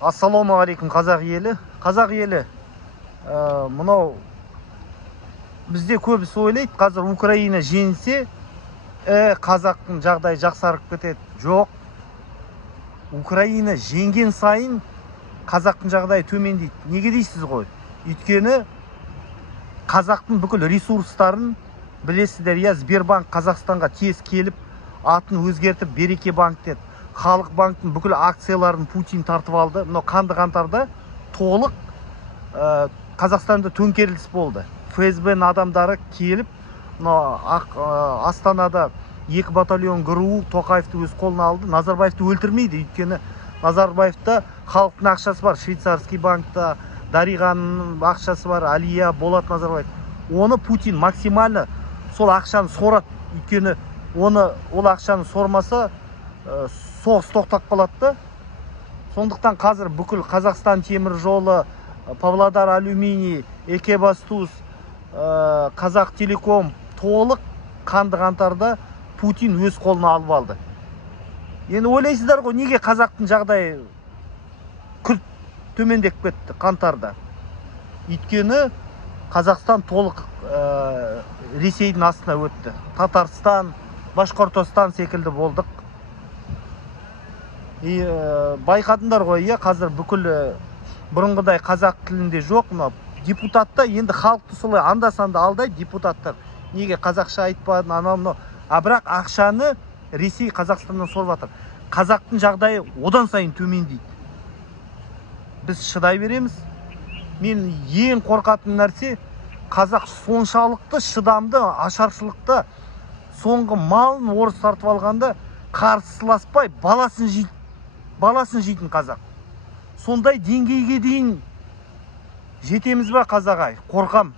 Ассалаумағалейкум қазақ елі. Қазақ елі, мынау бізде көбісі ойлайды, қазір Украина жеңсе, қазақтың жағдайы жақсарып кетеді. Жоқ. Украина жеңген сайын қазақтың жағдайы төмендейді. Неге дейсіз ғой? Өйткені қазақтың бүкіл ресурстарын білесіздер, я Сбербанк Қазақстанға тез келіп, атын өзгертіп Береке банк деді. Халық банктың бүкіл акцияларын Путин тартып алды. Но қанды қаңтарда толық Қазақстанда төңкеріліс болды. ФСБ адамдары келіп, Астанада 2 батальон ГРУ Тоқаевты өз қолына алды. Назарбаевты өлтірмейді, өйткені Назарбаевта халықтың ақшасы бар. Швейцарский банкта Дариғаның ақшасы бар, Алия, Болат Назарбаев. Оны Путин максимально сол ақшаны сорады. Өйткені ол ақшаны сормаса соғыс тоқтап қалады. Сондықтан қазір бүкіл Қазақстан темір жолы, Павлодар алюминий, Экебастуз, Қазақ телеком толық қанды қаңтарда Путин өз қолына алып алды. Енді ойлайсыздар ғой, неге қазақтың жағдайы күрт төмендеп кетті қаңтарда? Өйткені Қазақстан толық Ресейдің астына өтті. Татарстан, Башқұртстан секілді болдық. Байқадыңдар ғой, қазір бүкіл бұрынғыдай қазақ тілінде жоқ. Депутатта енді халықты солай анда-санда алдайды депутаттар. Неге қазақша айтпадың, анау-мынау. Бірақ ақшаны Ресей Қазақстаннан сорып жатыр. Қазақтың жағдайы одан сайын төмендейді. Біз шыдай береміз. Мен ең қорқатын нәрсе, қазақ соншалықты шыдамды, ашаршылықты, соңғы малын орыс тартып алғанда қарсыласпай баласын жейтін қазақ. Сондай деңгейге дейін жетеміз ба қазақ ай? Қорқам.